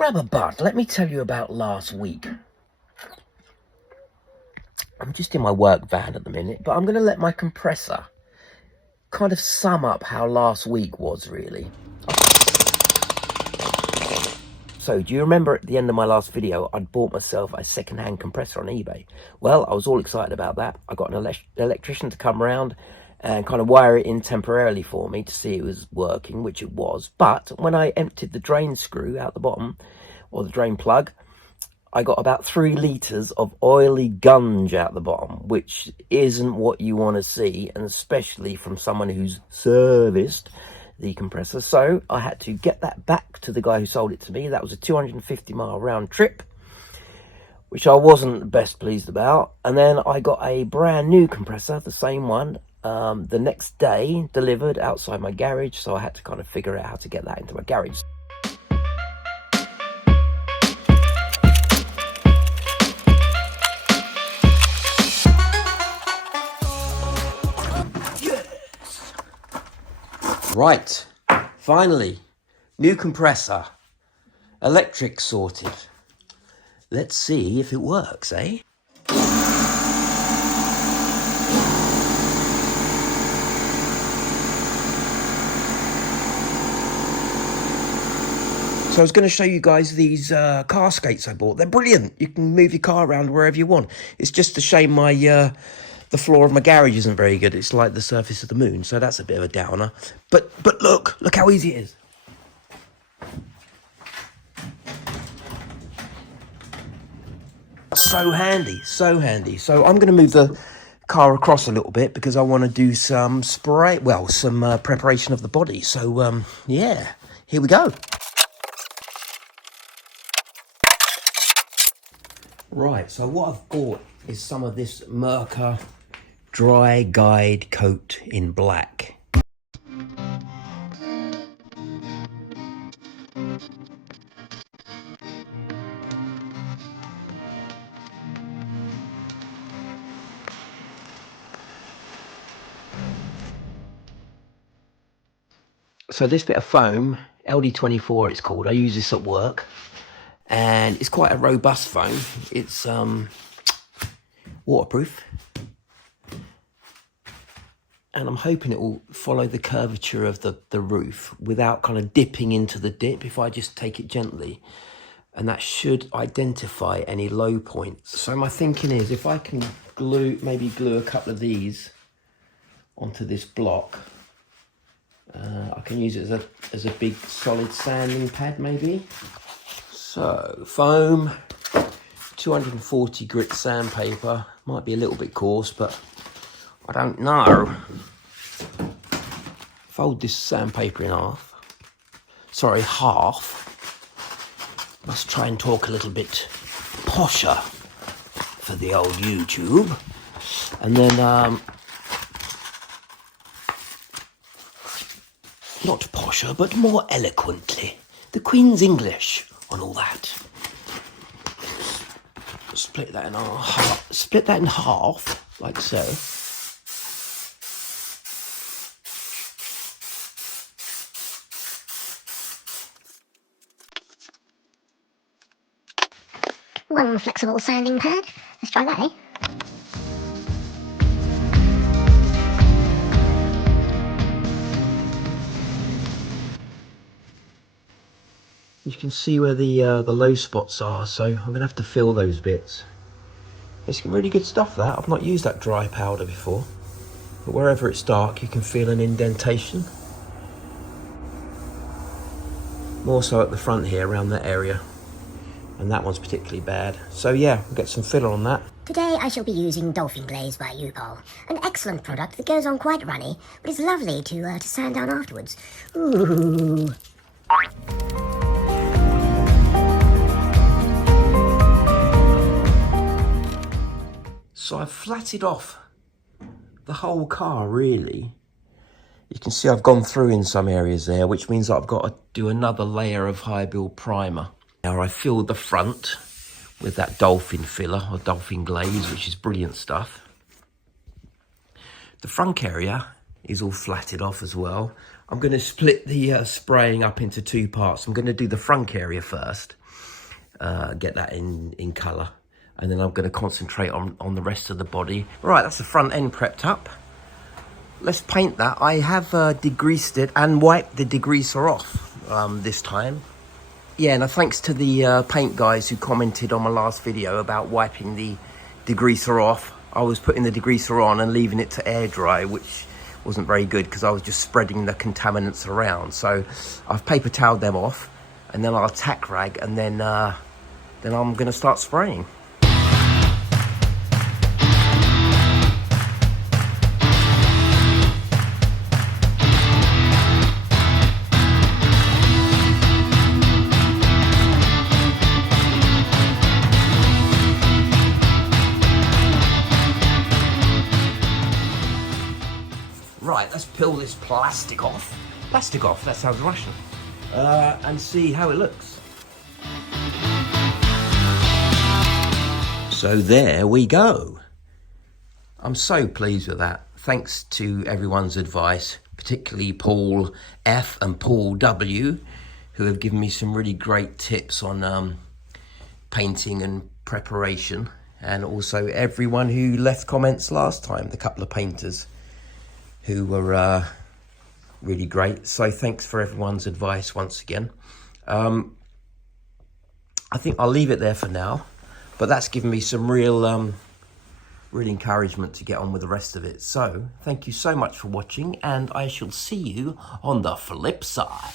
grab a bud. Let me tell you about last week. I'm just in my work van at the minute, but I'm going to let my compressor kind of sum up how last week was, really. So, do you remember at the end of my last video, I'd bought myself a second-hand compressor on eBay? Well, I was all excited about that. I got an electrician to come around and kind of wire it in temporarily for me to see it was working, which it was. But when I emptied the drain screw out the bottom, or the drain plug, I got about 3 litres of oily gunge out the bottom, which isn't what you want to see, and especially from someone who's serviced the compressor. So I had to get that back to the guy who sold it to me. That was a 250-mile round trip, which I wasn't best pleased about. And then I got a brand new compressor, the same one, the next day, delivered outside my garage. So I had to kind of figure out how to get that into my garage. Right, finally, new compressor, electric sorted. Let's see if it works, eh? So I was going to show you guys these car skates I bought. They're brilliant. You can move your car around wherever you want. It's just a shame my the floor of my garage isn't very good. It's like the surface of the moon, so that's a bit of a downer. But look how easy it is. So handy, so handy. So I'm going to move the car across a little bit because I want to do some preparation of the body. So yeah, here we go. Right, so what I've bought is some of this Merca dry guide coat in black. So this bit of foam, LD24 it's called, I use this at work, and it's quite a robust foam. It's waterproof, and I'm hoping it will follow the curvature of the roof without kind of dipping into the dip if I just take it gently, and that should identify any low points. So my thinking is if I can maybe glue a couple of these onto this block, I can use it as a big solid sanding pad maybe. So foam, 240 grit sandpaper, might be a little bit coarse, but I don't know. Fold this sandpaper in half. Must try and talk a little bit posher for the old YouTube. And then, not posher, but more eloquently. The Queen's English on all that. Split that in half, like so. One flexible sanding pad. Let's try that, eh? You can see where the low spots are, so I'm going to have to fill those bits. It's really good stuff, that. I've not used that dry powder before. But wherever it's dark, you can feel an indentation. More so at the front here, around that area. And that one's particularly bad. So yeah, we'll get some filler on that. Today I shall be using Dolphin Glaze by U-POL. An excellent product that goes on quite runny, but is lovely to sand down afterwards. Ooh. So I've flatted off the whole car, really. You can see I've gone through in some areas there, which means I've got to do another layer of high build primer. Now I filled the front with that Dolphin filler, or Dolphin Glaze, which is brilliant stuff. The frunk area is all flatted off as well. I'm going to split the spraying up into two parts. I'm going to do the frunk area first, get that in colour, and then I'm going to concentrate on the rest of the body. Right, that's the front end prepped up. Let's paint that. I have degreased it and wiped the degreaser off this time. Yeah, and thanks to the paint guys who commented on my last video about wiping the degreaser off. I was putting the degreaser on and leaving it to air dry, which wasn't very good because I was just spreading the contaminants around. So I've paper toweled them off, and then I'll tack rag, and then I'm going to start spraying. Right, let's peel this plastic off. Plastic off, that sounds Russian. And see how it looks. So there we go. I'm so pleased with that. Thanks to everyone's advice, particularly Paul F and Paul W, who have given me some really great tips on painting and preparation. And also everyone who left comments last time, the couple of painters who were really great. So thanks for everyone's advice once again. I think I'll leave it there for now, but that's given me some real encouragement to get on with the rest of it. So thank you so much for watching, and I shall see you on the flip side.